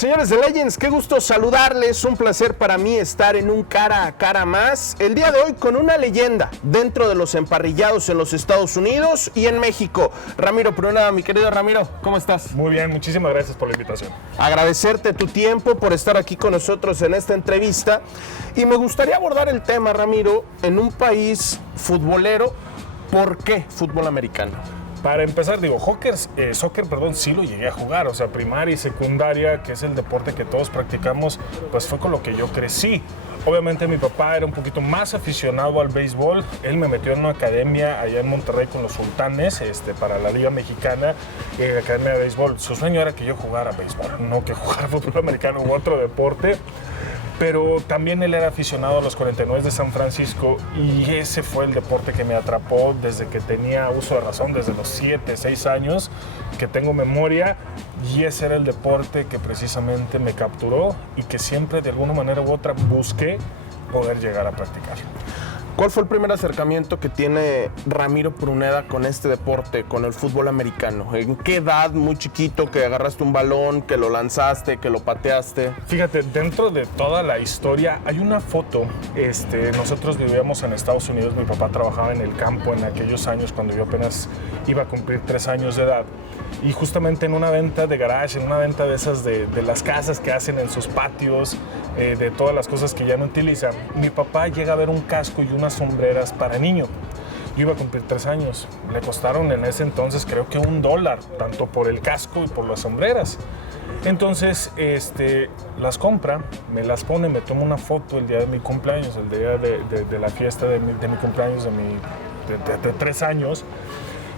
Señores de Legends, qué gusto saludarles, un placer para mí estar en un cara a cara más, el día de hoy con una leyenda dentro de los emparrillados en los Estados Unidos y en México. Ramiro Pruneda, mi querido Ramiro, ¿cómo estás? Muy bien, muchísimas gracias por la invitación. Agradecerte tu tiempo por estar aquí con nosotros en esta entrevista y me gustaría abordar el tema, Ramiro, en un país futbolero, ¿por qué fútbol americano? Para empezar, soccer, sí lo llegué a jugar, o sea, primaria y secundaria, que es el deporte que todos practicamos, pues fue con lo que yo crecí. Obviamente mi papá era un poquito más aficionado al béisbol, él me metió en una academia allá en Monterrey con los Sultanes, para la Liga Mexicana, la academia de béisbol. Su sueño era que yo jugara béisbol, no que jugara fútbol americano u otro deporte. Pero también él era aficionado a los 49 de San Francisco y ese fue el deporte que me atrapó desde que tenía uso de razón, desde los 7, 6 años que tengo memoria, y ese era el deporte que precisamente me capturó y que siempre de alguna manera u otra busqué poder llegar a practicar. ¿Cuál fue el primer acercamiento que tiene Ramiro Pruneda con este deporte, con el fútbol americano? ¿En qué edad, muy chiquito, que agarraste un balón, que lo lanzaste, que lo pateaste? Fíjate, dentro de toda la historia hay una foto. Nosotros vivíamos en Estados Unidos, mi papá trabajaba en el campo en aquellos años cuando yo apenas iba a cumplir 3 años de edad. Y justamente en una venta de garage, en una venta de esas de las casas que hacen en sus patios, de todas las cosas que ya no utilizan, mi papá llega a ver un casco y unas sombreras para niño. Yo iba a cumplir 3 años. Le costaron en ese entonces creo que $1, tanto por el casco y por las sombreras. Entonces, las compra, me las pone, me toma una foto el día de mi cumpleaños, el día de la fiesta de mi cumpleaños de 3 años.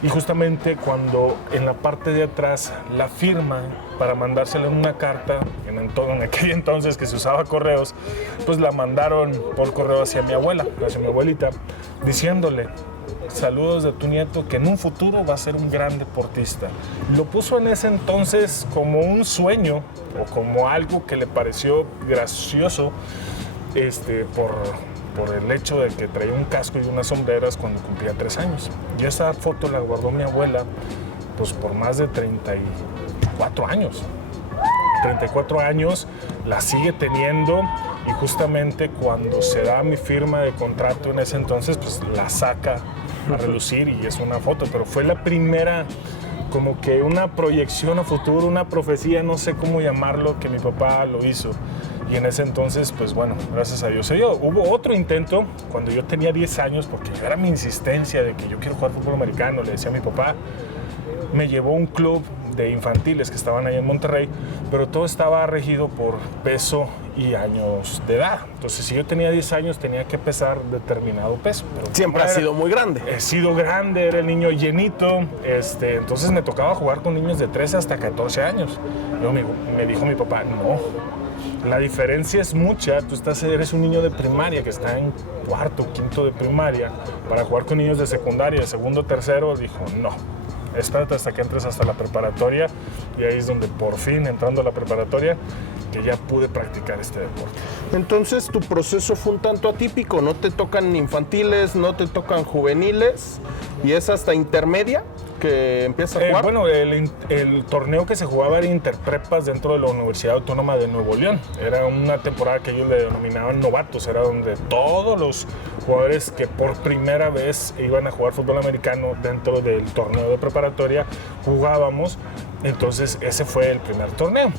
Y justamente cuando en la parte de atrás la firma para mandársela en una carta, en aquel entonces que se usaba correos, pues la mandaron por correo hacia mi abuela, hacia mi abuelita, diciéndole: saludos de tu nieto que en un futuro va a ser un gran deportista. Lo puso en ese entonces como un sueño o como algo que le pareció gracioso, por el hecho de que traía un casco y unas sombreras cuando cumplía 3 años. Y esa foto la guardó mi abuela pues por más de 34 años. 34 años la sigue teniendo, y justamente cuando se da mi firma de contrato en ese entonces, pues la saca a relucir y es una foto. Pero fue la primera, como que una proyección a futuro, una profecía, no sé cómo llamarlo, que mi papá lo hizo. Y en ese entonces, pues bueno, gracias a Dios se dio. Hubo otro intento cuando yo tenía 10 años, porque era mi insistencia de que yo quiero jugar fútbol americano, le decía a mi papá. Me llevó a un club de infantiles que estaban ahí en Monterrey, pero todo estaba regido por peso y años de edad. Entonces, si yo tenía 10 años, tenía que pesar determinado peso. Pero siempre has sido muy grande. He sido grande, era el niño llenito. Entonces me tocaba jugar con niños de 13 hasta 14 años. Me dijo mi papá: no, la diferencia es mucha. Tú eres un niño de primaria que está en 4º, 5º de primaria, para jugar con niños de secundaria, de 2º, 3º. Dijo: no, espérate hasta que entres hasta la preparatoria. Y ahí es donde por fin, entrando a la preparatoria, que ya pude practicar este deporte. Entonces tu proceso fue un tanto atípico, no te tocan infantiles, no te tocan juveniles, y es hasta intermedia que empieza a jugar. Bueno, el torneo que se jugaba era interprepas dentro de la Universidad Autónoma de Nuevo León. Era una temporada que ellos le denominaban novatos, era donde todos los jugadores que por primera vez iban a jugar fútbol americano dentro del torneo de preparatoria jugábamos. Entonces ese fue el primer torneo.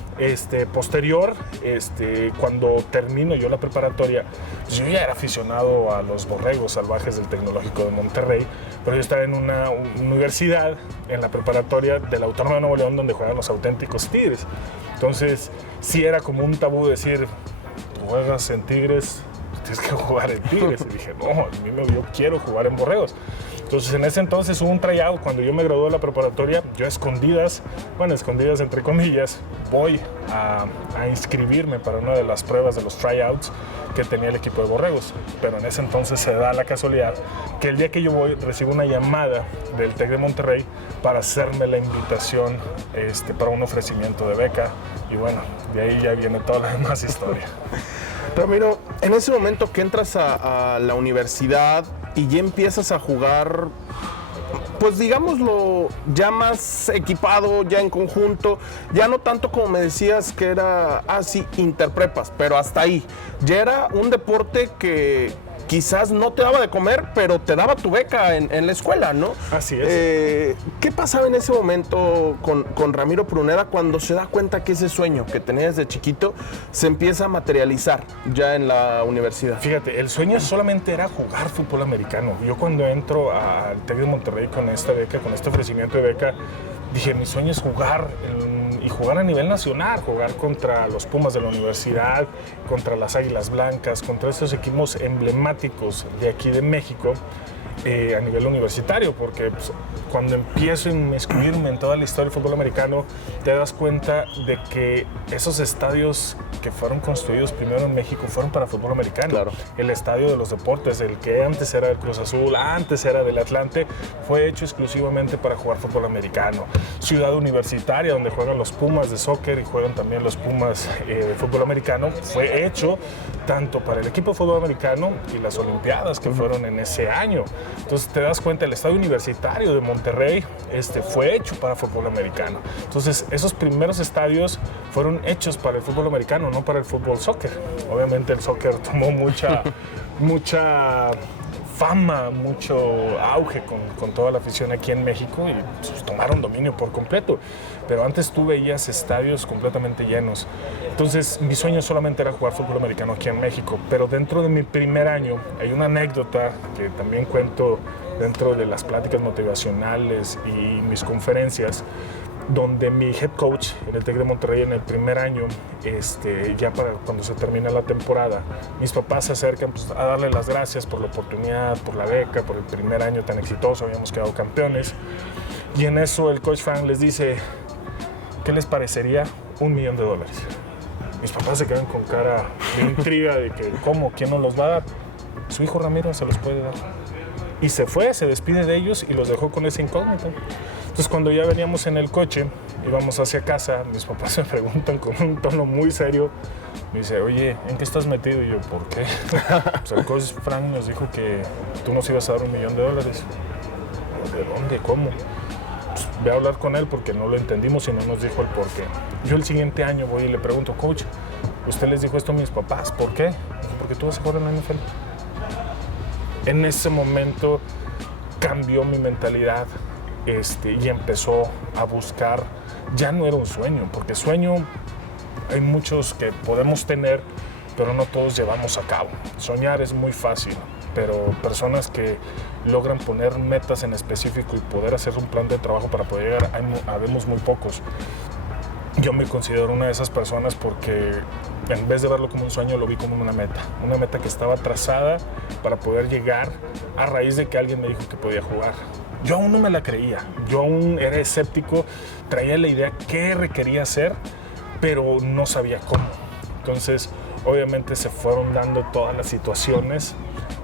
Posterior, cuando termino yo la preparatoria, pues yo ya era aficionado a los borregos salvajes del Tecnológico de Monterrey, pero yo estaba en una universidad, en la preparatoria de la Autónoma de Nuevo León, donde juegan los auténticos Tigres. Entonces sí era como un tabú decir: tú juegas en Tigres, tienes que jugar en Tigres. Y dije: no, yo quiero jugar en borregos. Entonces en ese entonces hubo un tryout. Cuando yo me gradué de la preparatoria, yo escondidas entre comillas, voy a inscribirme para una de las pruebas de los tryouts que tenía el equipo de borregos. Pero en ese entonces se da la casualidad que el día que yo voy, recibo una llamada del TEC de Monterrey para hacerme la invitación para un ofrecimiento de beca. Y bueno, de ahí ya viene toda la demás historia. Ramiro, en ese momento que entras a la universidad y ya empiezas a jugar pues digámoslo, ya más equipado, ya en conjunto, ya no tanto como me decías que era, sí, interprepas, pero hasta ahí. Ya era un deporte que quizás no te daba de comer, pero te daba tu beca en la escuela, ¿no? Así es. ¿Qué pasaba en ese momento con Ramiro Pruneda cuando se da cuenta que ese sueño que tenía desde chiquito se empieza a materializar ya en la universidad? Fíjate, el sueño solamente era jugar fútbol americano. Yo cuando entro al TEC de Monterrey con esta beca, con este ofrecimiento de beca, dije, mi sueño es jugar y jugar a nivel nacional, jugar contra los Pumas de la universidad, contra las Águilas Blancas, contra estos equipos emblemáticos de aquí de México a nivel universitario, porque pues, cuando empiezo a inmiscuirme en toda la historia del fútbol americano, te das cuenta de que esos estadios que fueron construidos primero en México fueron para fútbol americano. Claro. El estadio de los deportes, el que antes era del Cruz Azul, antes era del Atlante, fue hecho exclusivamente para jugar fútbol americano. Ciudad Universitaria, donde juegan los Pumas de soccer y juegan también los Pumas de fútbol americano, fue hecho tanto para el equipo de fútbol americano y las Olimpiadas que fueron en ese año. Entonces te das cuenta, el estadio universitario de Monterrey fue hecho para fútbol americano. Entonces esos primeros estadios fueron hechos para el fútbol americano, no para el fútbol soccer. Obviamente el soccer tomó mucha fama, mucho auge con toda la afición aquí en México y pues, tomaron dominio por completo. Pero antes tú veías estadios completamente llenos. Entonces mi sueño solamente era jugar fútbol americano aquí en México. Pero dentro de mi primer año hay una anécdota que también cuento dentro de las pláticas motivacionales y mis conferencias, donde mi head coach en el TEC de Monterrey en el primer año, ya para cuando se termina la temporada, mis papás se acercan pues, a darle las gracias por la oportunidad, por la beca, por el primer año tan exitoso, habíamos quedado campeones. Y en eso el coach Frank les dice, ¿qué les parecería $1,000,000? Mis papás se quedan con cara de intriga de que, ¿cómo? ¿Quién nos los va a dar? Su hijo Ramiro se los puede dar. Y se fue, se despide de ellos y los dejó con esa incógnita. Entonces cuando ya veníamos en el coche, íbamos hacia casa, mis papás me preguntan con un tono muy serio, me dice, oye, ¿en qué estás metido? Y yo, ¿por qué? Pues el coach Frank nos dijo que tú nos ibas a dar $1,000,000. ¿De dónde? ¿Cómo? Pues ve a hablar con él porque no lo entendimos y no nos dijo el por qué. Yo el siguiente año voy y le pregunto, coach, ¿usted les dijo esto a mis papás? ¿Por qué? Porque tú vas a jugar en la NFL. En ese momento cambió mi mentalidad y empezó a buscar, ya no era un sueño, porque sueño hay muchos que podemos tener, pero no todos llevamos a cabo. Soñar es muy fácil, pero personas que logran poner metas en específico y poder hacer un plan de trabajo para poder llegar, habemos muy pocos. Yo me considero una de esas personas porque en vez de verlo como un sueño, lo vi como una meta que estaba trazada para poder llegar a raíz de que alguien me dijo que podía jugar. Yo aún no me la creía, yo aún era escéptico, traía la idea que requería hacer, pero no sabía cómo. Entonces, obviamente se fueron dando todas las situaciones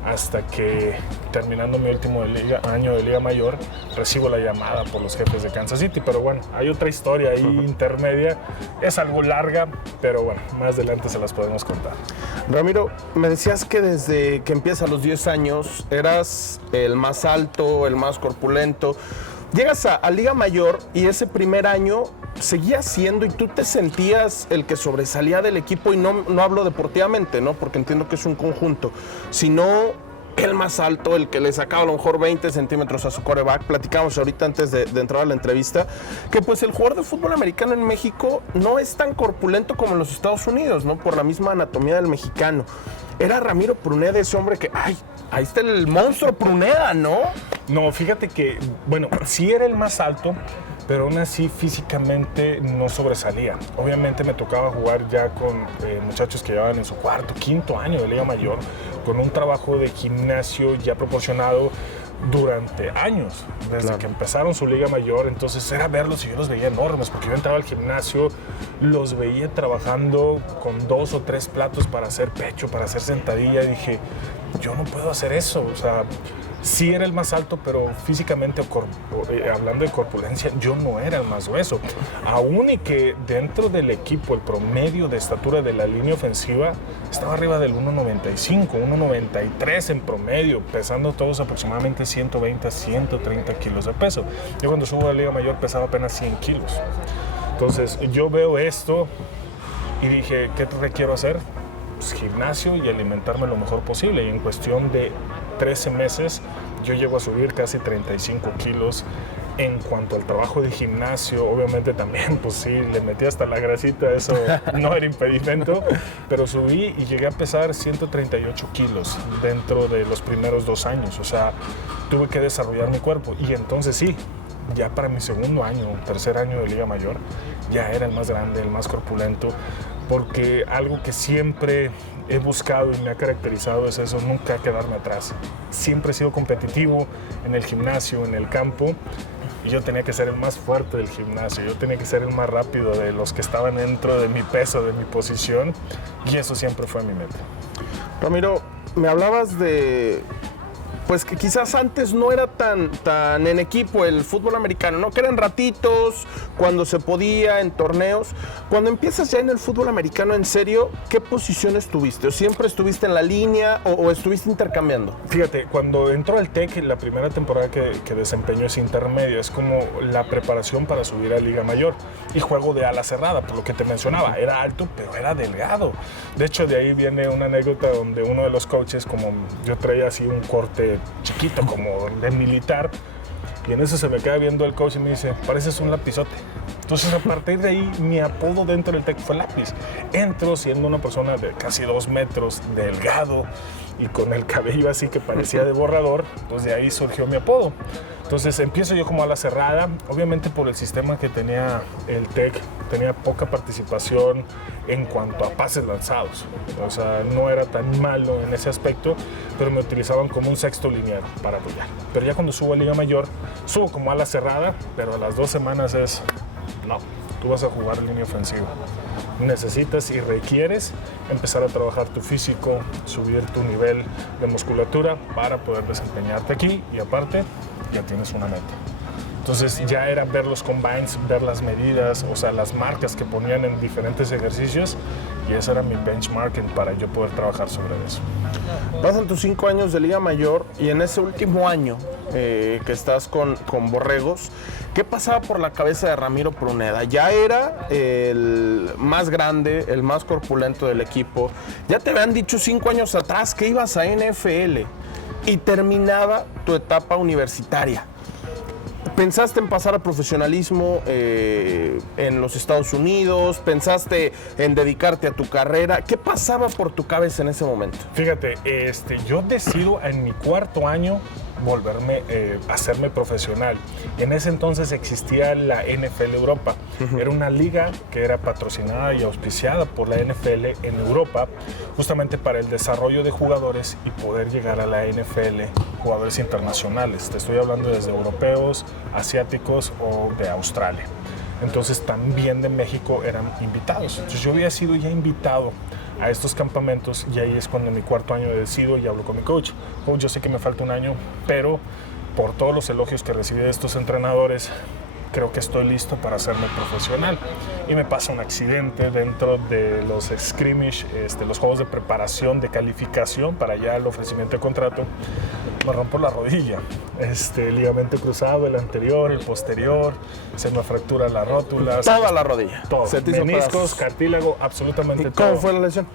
hasta que, terminando mi último año de Liga Mayor, recibo la llamada por los Jefes de Kansas City. Pero bueno, hay otra historia ahí intermedia, es algo larga, pero bueno, más adelante se las podemos contar. Ramiro, me decías que desde que empiezas a los 10 años eras el más alto, el más corpulento. Llegas a Liga Mayor y ese primer año seguías siendo y tú te sentías el que sobresalía del equipo, y no hablo deportivamente, ¿no? Porque entiendo que es un conjunto, sino el más alto, el que le sacaba a lo mejor 20 centímetros a su quarterback. Platicamos ahorita antes de entrar a la entrevista que pues el jugador de fútbol americano en México no es tan corpulento como en los Estados Unidos, ¿no? Por la misma anatomía del mexicano. Era Ramiro Pruneda ese hombre que, ahí está el monstruo Pruneda, ¿no? No, fíjate que, bueno, sí era el más alto, pero aún así físicamente no sobresalía. Obviamente me tocaba jugar ya con muchachos que llevaban en su cuarto, quinto año de Liga Mayor, con un trabajo de gimnasio ya proporcionado durante años, desde que empezaron su Liga Mayor. Entonces era verlos y yo los veía enormes, porque yo entraba al gimnasio, los veía trabajando con 2 o 3 platos para hacer pecho, para hacer sentadilla, y dije, yo no puedo hacer eso, o sea, sí era el más alto, pero físicamente, hablando de corpulencia, yo no era el más grueso. Aún y que dentro del equipo el promedio de estatura de la línea ofensiva estaba arriba del 1.95, 1.93 en promedio, pesando todos aproximadamente 120 a 130 kilos de peso. Yo cuando subo a la Liga Mayor pesaba apenas 100 kilos. Entonces yo veo esto y dije, ¿qué requiero hacer? Pues, gimnasio y alimentarme lo mejor posible. Y en cuestión de 13 meses yo llego a subir casi 35 kilos. En cuanto al trabajo de gimnasio, obviamente también, pues sí, le metí hasta la grasita, eso no era impedimento, pero subí y llegué a pesar 138 kilos dentro de los primeros 2 años. O sea, tuve que desarrollar mi cuerpo y entonces sí, ya para mi segundo año, tercer año de Liga Mayor, ya era el más grande, el más corpulento, porque algo que siempre he buscado y me ha caracterizado es eso, nunca quedarme atrás. Siempre he sido competitivo en el gimnasio, en el campo, y yo tenía que ser el más fuerte del gimnasio, yo tenía que ser el más rápido de los que estaban dentro de mi peso, de mi posición, y eso siempre fue mi meta. Ramiro, me hablabas de pues que quizás antes no era tan en equipo el fútbol americano, ¿no? Que eran ratitos, cuando se podía, en torneos. Cuando empiezas ya en el fútbol americano en serio, ¿qué posiciones tuviste? ¿O siempre estuviste en la línea o estuviste intercambiando? Fíjate, cuando entró al TEC, la primera temporada que desempeñó es intermedio, es como la preparación para subir a Liga Mayor. Y juego de ala cerrada, por lo que te mencionaba, era alto, pero era delgado. De hecho, de ahí viene una anécdota donde uno de los coaches, como yo traía así un corte chiquito como de militar, y en eso se me queda viendo el coach y me dice, pareces un lapizote. Entonces a partir de ahí mi apodo dentro del TEC fue Lápiz. Entro siendo una persona de casi 2 metros, delgado y con el cabello así que parecía de borrador, pues de ahí surgió mi apodo. Entonces empiezo yo como ala cerrada, obviamente por el sistema que tenía el TEC, tenía poca participación en cuanto a pases lanzados. O sea, no era tan malo en ese aspecto, pero me utilizaban como un sexto lineal para apoyar. Pero ya cuando subo a Liga Mayor, subo como ala cerrada, pero a las 2 semanas es, no, tú vas a jugar línea ofensiva. Necesitas y requieres empezar a trabajar tu físico, subir tu nivel de musculatura para poder desempeñarte aquí y aparte ya tienes una meta. Entonces ya era ver los combines, ver las medidas, o sea, las marcas que ponían en diferentes ejercicios y ese era mi benchmarking para yo poder trabajar sobre eso. Pasan tus 5 años de Liga Mayor y en ese último año que estás con Borregos, ¿qué pasaba por la cabeza de Ramiro Pruneda? Ya era el más grande, el más corpulento del equipo. Ya te habían dicho 5 años atrás que ibas a NFL y terminaba tu etapa universitaria. ¿Pensaste en pasar al profesionalismo en los Estados Unidos? ¿Pensaste en dedicarte a tu carrera? ¿Qué pasaba por tu cabeza en ese momento? Fíjate, yo decido en mi 4º año volverme a hacerme profesional. En ese entonces existía la NFL Europa. Era una liga que era patrocinada y auspiciada por la NFL en Europa, justamente para el desarrollo de jugadores y poder llegar a la NFL, jugadores internacionales. Te estoy hablando desde europeos, asiáticos o de Australia. Entonces también de México eran invitados. Entonces yo había sido ya invitado a estos campamentos y ahí es cuando en mi 4º año decido y hablo con mi coach. Coach, yo sé que me falta un año, pero por todos los elogios que recibí de estos entrenadores, creo que estoy listo para hacerme profesional. Y me pasa un accidente dentro de los scrimmage, los juegos de preparación, de calificación para ya el ofrecimiento de contrato. Me rompo la rodilla, ligamento cruzado, el anterior, el posterior, se me fractura la rótula. Toda la rodilla. Todo. Meniscos, cartílago, absolutamente todo. ¿Cómo fue la lesión?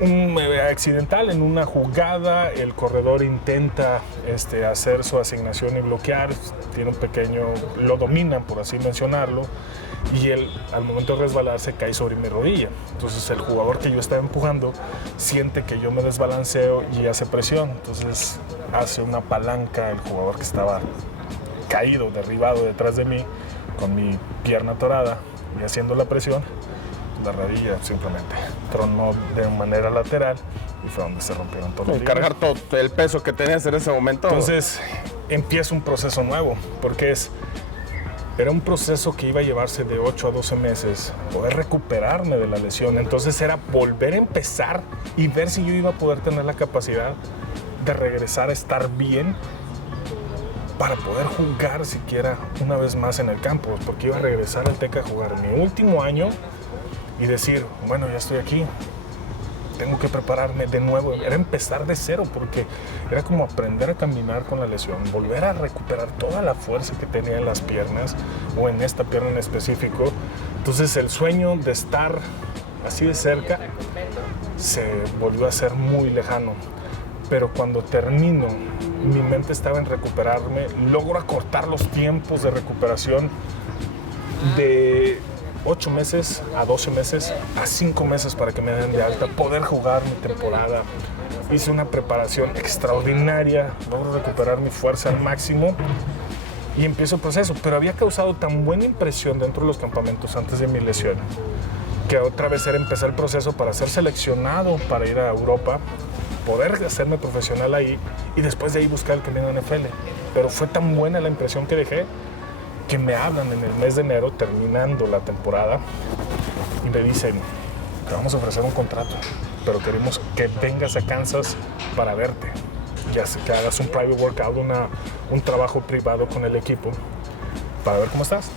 Un accidental en una jugada, el corredor intenta hacer su asignación y bloquear, tiene un pequeño, lo dominan por así mencionarlo, y él al momento de resbalarse cae sobre mi rodilla. Entonces el jugador que yo estaba empujando siente que yo me desbalanceo y hace presión, entonces hace una palanca el jugador que estaba caído, derribado detrás de mí, con mi pierna atorada y haciendo la presión. La rodilla simplemente tronó de manera lateral y fue donde se rompieron todos los ligamos. Cargar todo el peso que tenías en ese momento. Entonces empieza un proceso nuevo, porque era un proceso que iba a llevarse de 8 a 12 meses, poder recuperarme de la lesión. Entonces era volver a empezar y ver si yo iba a poder tener la capacidad de regresar a estar bien para poder jugar siquiera una vez más en el campo, porque iba a regresar al TEC a jugar mi último año y decir, bueno, ya estoy aquí, tengo que prepararme de nuevo. Era empezar de cero, porque era como aprender a caminar con la lesión, volver a recuperar toda la fuerza que tenía en las piernas o en esta pierna en específico. Entonces el sueño de estar así de cerca se volvió a ser muy lejano. Pero cuando termino, mi mente estaba en recuperarme, logro acortar los tiempos de recuperación de 8 meses a 12 meses a 5 meses para que me den de alta, poder jugar mi temporada. Hice una preparación extraordinaria, logro recuperar mi fuerza al máximo y empiezo el proceso. Pero había causado tan buena impresión dentro de los campamentos antes de mi lesión que otra vez era empezar el proceso para ser seleccionado para ir a Europa, poder hacerme profesional ahí y después de ahí buscar el camino en NFL. Pero fue tan buena la impresión que dejé que me hablan en el mes de enero, terminando la temporada, y me dicen, te vamos a ofrecer un contrato, pero queremos que vengas a Kansas para verte, ya sea que hagas un private workout, un trabajo privado con el equipo, para ver cómo estás.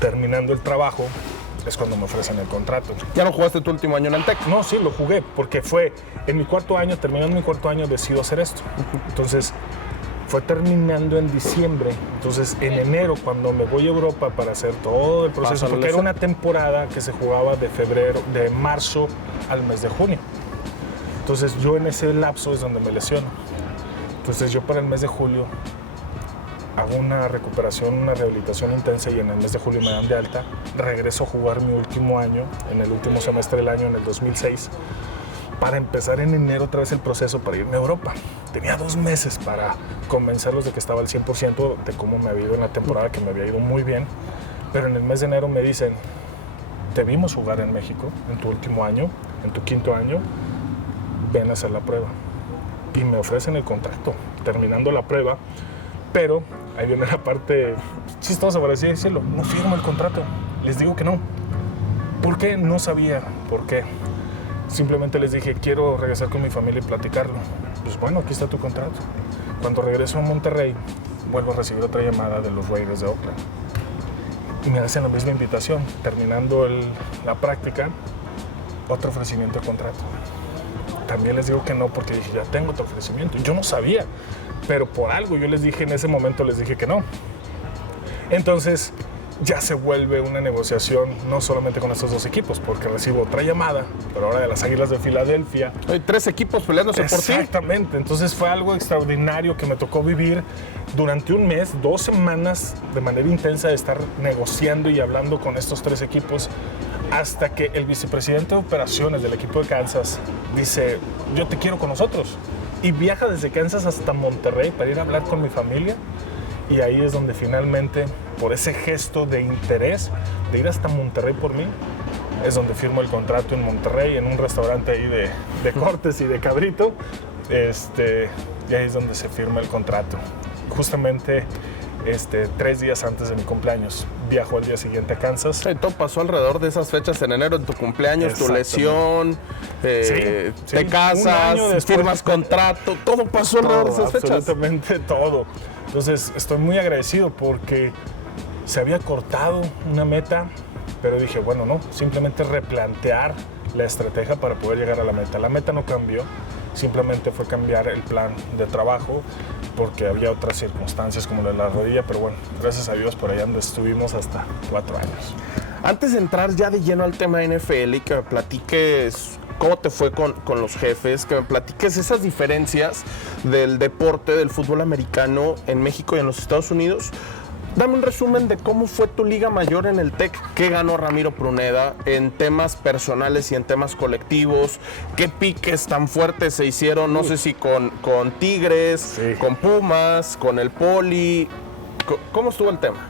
Terminando el trabajo, es cuando me ofrecen el contrato. ¿Ya no jugaste tu último año en el TEC? No, sí, lo jugué, porque fue en mi cuarto año, terminando mi cuarto año, decido hacer esto. Entonces, fue terminando en diciembre. Entonces, en enero, cuando me voy a Europa para hacer todo el proceso, porque era una temporada que se jugaba de marzo al mes de junio. Entonces, yo en ese lapso es donde me lesiono. Entonces, yo para el mes de julio hago una recuperación, una rehabilitación intensa y en el mes de julio me dan de alta. Regreso a jugar mi último año, en el último semestre del año, en el 2006, para empezar en enero otra vez el proceso para irme a Europa. Tenía 2 meses para convencerlos de que estaba al 100% de cómo me había ido en la temporada, que me había ido muy bien. Pero en el mes de enero me dicen, te vimos jugar en México en tu último año, en tu 5.º año, ven a hacer la prueba. Y me ofrecen el contrato, terminando la prueba. Pero ahí viene la parte chistosa, por así decirlo. No firmo el contrato. Les digo que no. ¿Por qué? No sabía por qué. Simplemente les dije, quiero regresar con mi familia y platicarlo. Pues bueno, aquí está tu contrato. Cuando regreso a Monterrey, vuelvo a recibir otra llamada de los Raiders de Oakland. Y me hacen la misma invitación. Terminando la práctica, otro ofrecimiento de contrato. También les digo que no, porque dije, ya tengo otro ofrecimiento. Y yo no sabía, pero por algo yo les dije, en ese momento les dije que no. Entonces ya se vuelve una negociación no solamente con estos 2 equipos, porque recibo otra llamada, pero ahora de las Águilas de Filadelfia. Hay 3 equipos peleándose por ti. Exactamente, entonces fue algo extraordinario que me tocó vivir durante un mes, 2 semanas de manera intensa de estar negociando y hablando con estos 3 equipos, hasta que el vicepresidente de operaciones del equipo de Kansas dice, yo te quiero con nosotros, y viaja desde Kansas hasta Monterrey para ir a hablar con mi familia. Y ahí es donde finalmente, por ese gesto de interés de ir hasta Monterrey por mí, es donde firmo el contrato en Monterrey, en un restaurante ahí de cortes y de cabrito. Y ahí es donde se firma el contrato. Justamente 3 días antes de mi cumpleaños. Viajo al día siguiente a Kansas. Sí, todo pasó alrededor de esas fechas en enero, en tu cumpleaños, tu lesión, te casas, firmas contrato, todo pasó alrededor de esas fechas. Absolutamente todo. Entonces estoy muy agradecido porque se había cortado una meta, pero dije, bueno, no, simplemente replantear la estrategia para poder llegar a la meta. La meta no cambió, simplemente fue cambiar el plan de trabajo porque había otras circunstancias como la de la rodilla, pero bueno, gracias a Dios por allá donde estuvimos hasta 4 años. Antes de entrar ya de lleno al tema NFL y que me platiques cómo te fue con los jefes, que me platiques esas diferencias del deporte, del fútbol americano en México y en los Estados Unidos, dame un resumen de cómo fue tu liga mayor en el TEC, qué ganó Ramiro Pruneda en temas personales y en temas colectivos, qué piques tan fuertes se hicieron, no sé si con Tigres, sí, con Pumas, con el Poli. ¿Cómo estuvo el tema?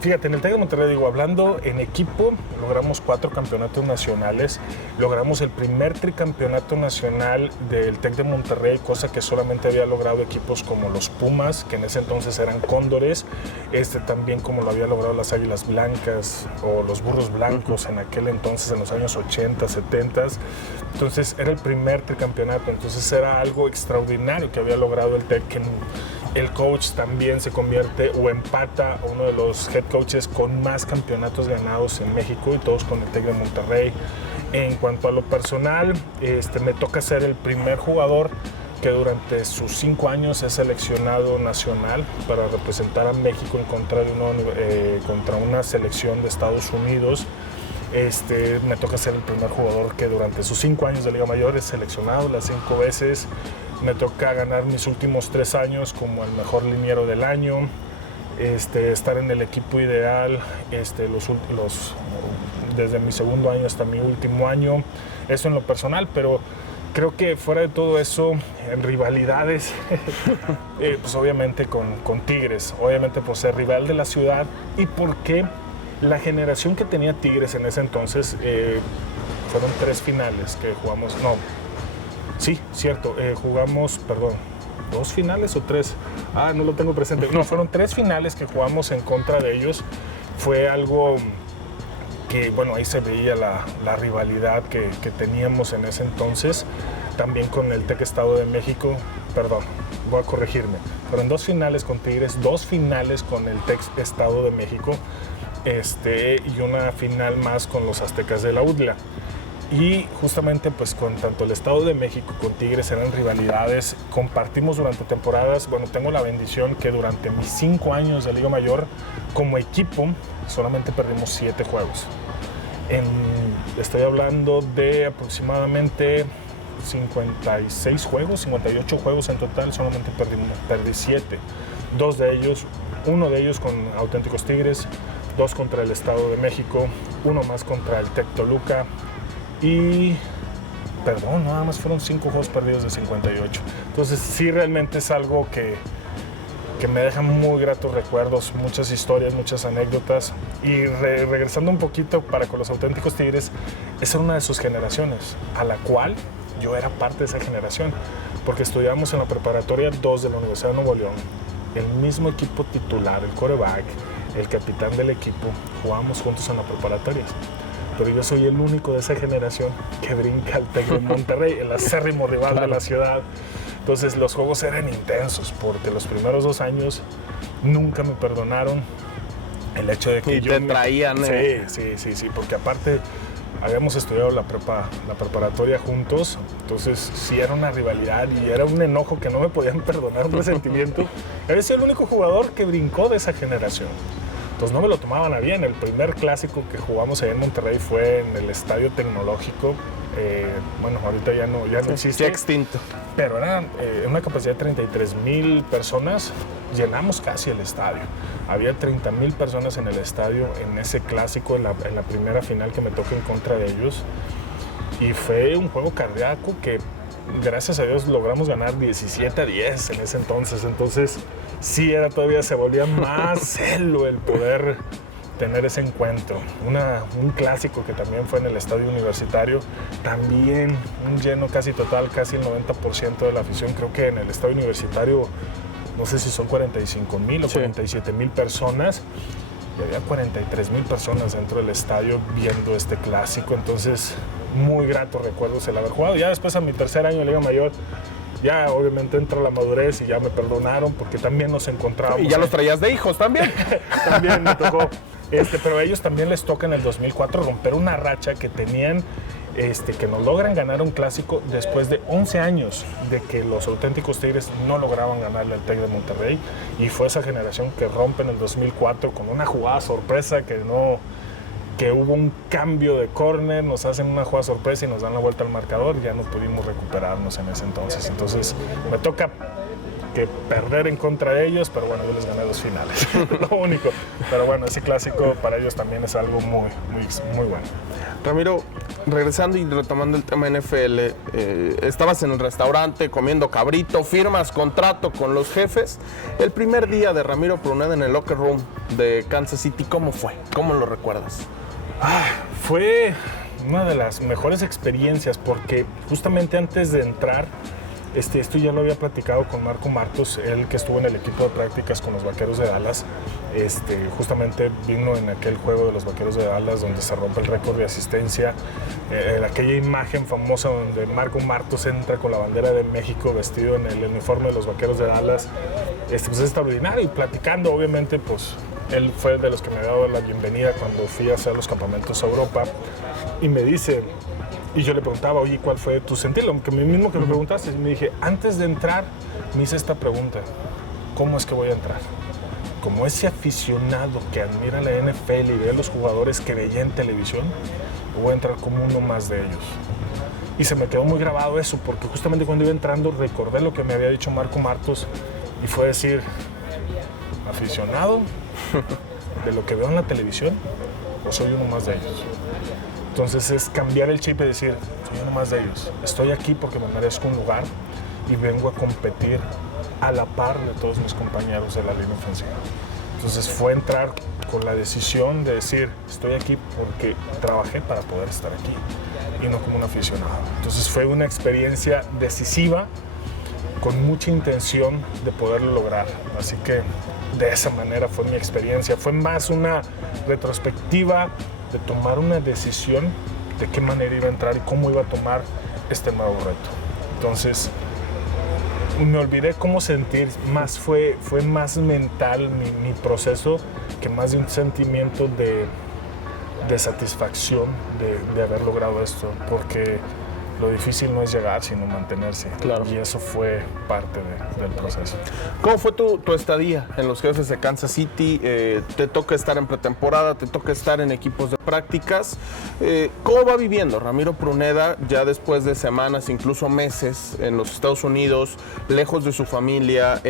Fíjate, en el TEC de Monterrey, hablando en equipo, logramos 4 campeonatos nacionales, logramos el primer tricampeonato nacional del TEC de Monterrey, cosa que solamente había logrado equipos como los Pumas, que en ese entonces eran Cóndores, también como lo había logrado las Águilas Blancas o los Burros Blancos en aquel entonces, en los años 80, 70. Entonces era el primer tricampeonato, entonces era algo extraordinario que había logrado el TEC, que el coach también se convierte o empata a uno de los head coaches con más campeonatos ganados en México, y todos con el TEC de Monterrey. En cuanto a lo personal, me toca ser el primer jugador que durante sus 5 años es seleccionado nacional para representar a México en contra de contra una selección de Estados Unidos. Me toca ser el primer jugador que durante sus 5 años de Liga Mayor es seleccionado las 5 veces. Me toca ganar mis últimos 3 años como el mejor liniero del año, estar en el equipo ideal desde mi segundo año hasta mi último año. Eso en lo personal, pero creo que fuera de todo eso, en rivalidades, pues obviamente con Tigres, obviamente por ser rival de la ciudad y porque la generación que tenía Tigres en ese entonces fueron 3 finales que jugamos, sí, cierto, jugamos, 2 finales o 3, no lo tengo presente, fueron 3 finales que jugamos en contra de ellos. Fue algo que, bueno, ahí se veía la rivalidad que teníamos en ese entonces, también con el TEC Estado de México, voy a corregirme, fueron 2 finales con Tigres, 2 finales con el TEC Estado de México, y una final más con los Aztecas de la UDLA. Y justamente pues con tanto el Estado de México con Tigres eran rivalidades, compartimos durante temporadas. Bueno, tengo la bendición que durante mis 5 años de Liga Mayor como equipo solamente perdimos 7 juegos. Estoy hablando de aproximadamente 56 juegos, 58 juegos en total, solamente perdí 7. Uno de ellos con Auténticos Tigres, 2 contra el Estado de México, 1 más contra el TEC Toluca. Y, nada más fueron 5 juegos perdidos de 58. Entonces sí, realmente es algo que me deja muy gratos recuerdos, muchas historias, muchas anécdotas. Y regresando un poquito para con los Auténticos Tigres, esa era una de sus generaciones, a la cual yo era parte de esa generación, porque estudiamos en la preparatoria 2 de la Universidad de Nuevo León, el mismo equipo titular, el quarterback, el capitán del equipo, jugamos juntos en la preparatoria. Pero yo soy el único de esa generación que brinca al TEC de Monterrey, el acérrimo rival de la ciudad. Entonces los juegos eran intensos, porque los primeros 2 años nunca me perdonaron el hecho de que y te traían. Sí, porque aparte habíamos estudiado la preparatoria juntos, entonces sí era una rivalidad y era un enojo que no me podían perdonar, un resentimiento. Era el único jugador que brincó de esa generación. Entonces no me lo tomaban a bien. El primer clásico que jugamos allá en Monterrey fue en el Estadio Tecnológico. Ahorita ya no existe. Ya extinto. Pero era una capacidad de 33,000 personas. Llenamos casi el estadio. Había 30,000 personas en el estadio en ese clásico, en la primera final que me toca en contra de ellos. Y fue un juego cardíaco que, gracias a Dios, logramos ganar 17-10 en ese entonces. Entonces, sí, todavía se volvía más celo el poder tener ese encuentro. Un clásico que también fue en el Estadio Universitario, también un lleno casi total, casi el 90% de la afición. Creo que en el Estadio Universitario, no sé si son 45,000 o 47,000 personas, y había 43,000 personas dentro del estadio viendo este clásico. Entonces, muy gratos recuerdos el haber jugado. Ya después, a mi tercer año de Liga Mayor, ya obviamente entra la madurez y ya me perdonaron, porque también nos encontrábamos. Y ya los traías de hijos también. También me tocó. Pero a ellos también les toca en el 2004 romper una racha que tenían, que nos logran ganar un clásico después de 11 años de que los Auténticos Tigres no lograban ganarle al TEC de Monterrey, y fue esa generación que rompe en el 2004 con una jugada sorpresa que hubo un cambio de córner, nos hacen una jugada sorpresa y nos dan la vuelta al marcador, y ya no pudimos recuperarnos en ese entonces. Entonces me toca que perder en contra de ellos, pero bueno, yo les gané 2 finales, lo único. Pero bueno, ese clásico para ellos también es algo muy bueno. Ramiro, regresando y retomando el tema NFL, estabas en el restaurante comiendo cabrito, firmas contrato con los jefes. El primer día de Ramiro Pruneda en el locker room de Kansas City, ¿cómo fue? ¿Cómo lo recuerdas? Fue una de las mejores experiencias porque justamente antes de entrar, esto ya lo había platicado con Marco Martos, él que estuvo en el equipo de prácticas con los Vaqueros de Dallas. Justamente vino en aquel juego de los Vaqueros de Dallas donde se rompe el récord de asistencia, aquella imagen famosa donde Marco Martos entra con la bandera de México vestido en el uniforme de los Vaqueros de Dallas. Pues es extraordinario, y platicando obviamente pues él fue de los que me ha dado la bienvenida cuando fui a hacer los campamentos a Europa, y me dice, y yo le preguntaba, oye, ¿cuál fue tu sentir? Que mismo que me preguntaste, y me dije, antes de entrar me hice esta pregunta, ¿cómo es que voy a entrar? Como ese aficionado que admira la NFL y ve a los jugadores que veía en televisión, voy a entrar como uno más de ellos. Y se me quedó muy grabado eso, porque justamente cuando iba entrando recordé lo que me había dicho Marco Martos, y fue decir, aficionado de lo que veo en la televisión, o soy uno más de ellos. Entonces es cambiar el chip y decir, soy uno más de ellos. Estoy aquí porque me merezco un lugar y vengo a competir a la par de todos mis compañeros de la línea ofensiva. Entonces fue entrar con la decisión de decir, estoy aquí porque trabajé para poder estar aquí y no como un aficionado. Entonces fue una experiencia decisiva con mucha intención de poderlo lograr. Así que de esa manera fue mi experiencia. Fue más una retrospectiva de tomar una decisión de qué manera iba a entrar y cómo iba a tomar este nuevo reto. Entonces, me olvidé cómo sentir, más fue más mental mi proceso que más de un sentimiento de satisfacción de haber logrado esto, porque lo difícil no es llegar, sino mantenerse. Claro. Y eso fue parte del proceso. ¿Cómo fue tu estadía en los Jefes de Kansas City? Te toca estar en pretemporada, te toca estar en equipos de prácticas. ¿Cómo va viviendo Ramiro Pruneda ya después de semanas, incluso meses, en los Estados Unidos, lejos de su familia,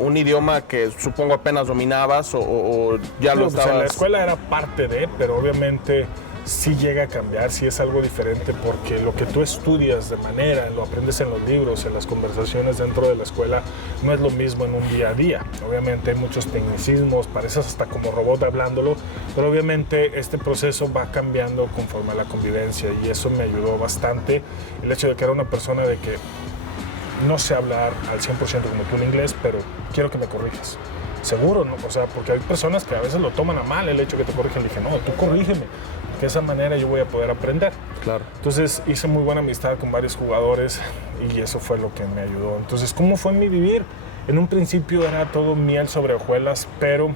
un idioma que supongo apenas dominabas o ya lo estabas? En la escuela era parte de, pero obviamente sí llega a cambiar, sí es algo diferente, porque lo que tú estudias de manera, lo aprendes en los libros, en las conversaciones dentro de la escuela, no es lo mismo en un día a día. Obviamente hay muchos tecnicismos, pareces hasta como robot hablándolo, pero obviamente este proceso va cambiando conforme a la convivencia, y eso me ayudó bastante. El hecho de que era una persona de que no sé hablar al 100% como tú en inglés, pero quiero que me corrijas. Seguro, ¿no? O sea, porque hay personas que a veces lo toman a mal el hecho de que te corrigen. Le dije, no, tú corrígeme, porque de esa manera yo voy a poder aprender. Claro. Entonces hice muy buena amistad con varios jugadores y eso fue lo que me ayudó. Entonces, ¿cómo fue mi vivir? En un principio era todo miel sobre hojuelas, pero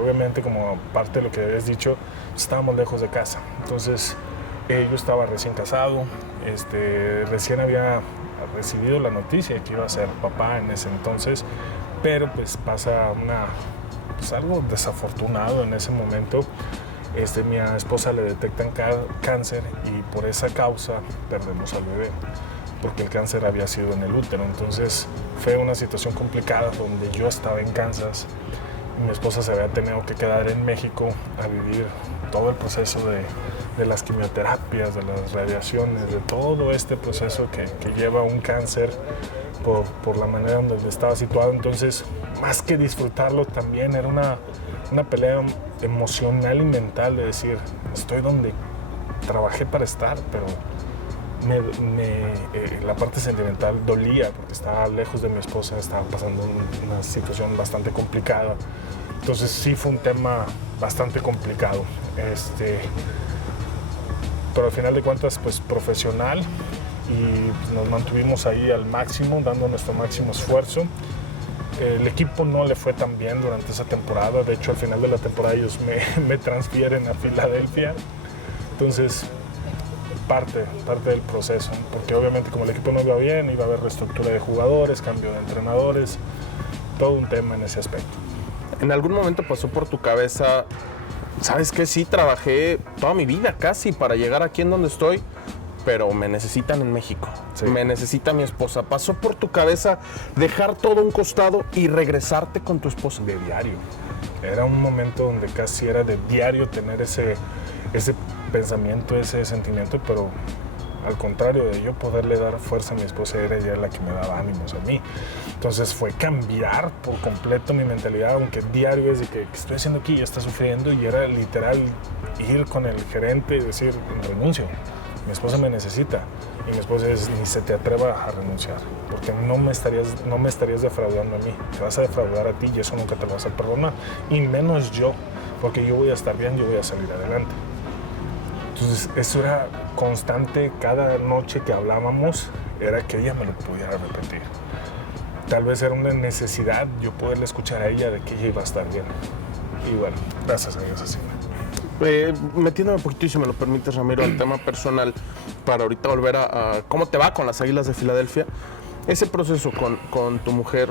obviamente, como parte de lo que habías dicho, estábamos lejos de casa. Entonces, yo estaba recién casado, recién había recibido la noticia de que iba a ser papá en ese entonces, pero pues pasa algo desafortunado en ese momento. Mi esposa le detectan cáncer y por esa causa perdemos al bebé, porque el cáncer había sido en el útero. Entonces fue una situación complicada donde yo estaba en Kansas y mi esposa se había tenido que quedar en México a vivir todo el proceso de las quimioterapias, de las radiaciones, de todo este proceso que lleva un cáncer por la manera en donde estaba situado. Entonces, más que disfrutarlo, también era una pelea emocional y mental de decir, estoy donde trabajé para estar, pero la parte sentimental dolía porque estaba lejos de mi esposa, estaba pasando una situación bastante complicada. Entonces sí fue un tema bastante complicado. Pero al final de cuentas, pues profesional, y nos mantuvimos ahí al máximo, dando nuestro máximo esfuerzo. El equipo no le fue tan bien durante esa temporada. De hecho, al final de la temporada ellos me transfieren a Filadelfia. Entonces, parte del proceso, porque obviamente como el equipo no iba bien, iba a haber reestructura de jugadores, cambio de entrenadores, todo un tema en ese aspecto. ¿En algún momento pasó por tu cabeza, sabes qué? Sí, trabajé toda mi vida casi para llegar aquí en donde estoy, pero me necesitan en México. Sí. Me necesita mi esposa. ¿Pasó por tu cabeza dejar todo a un costado y regresarte con tu esposa? De diario. Era un momento donde casi era de diario tener ese pensamiento, ese sentimiento, pero al contrario de yo poderle dar fuerza a mi esposa, era ella la que me daba ánimos a mí. Entonces fue cambiar por completo mi mentalidad, aunque diario es de que ¿qué estoy haciendo aquí? Ya está sufriendo, y era literal ir con el gerente y decir, renuncio, mi esposa me necesita. Y mi esposa es, ni se te atreva a renunciar, porque no me estarías defraudando a mí, te vas a defraudar a ti y eso nunca te lo vas a perdonar, y menos yo, porque yo voy a estar bien, yo voy a salir adelante. Entonces eso era constante, cada noche que hablábamos era que ella me lo pudiera repetir. Tal vez era una necesidad yo poderle escuchar a ella de que ella iba a estar bien. Y bueno, gracias a Dios así. Metiéndome un poquito, y si me lo permites, Ramiro, al tema personal, para ahorita volver a cómo te va con las Águilas de Filadelfia. Ese proceso con tu mujer,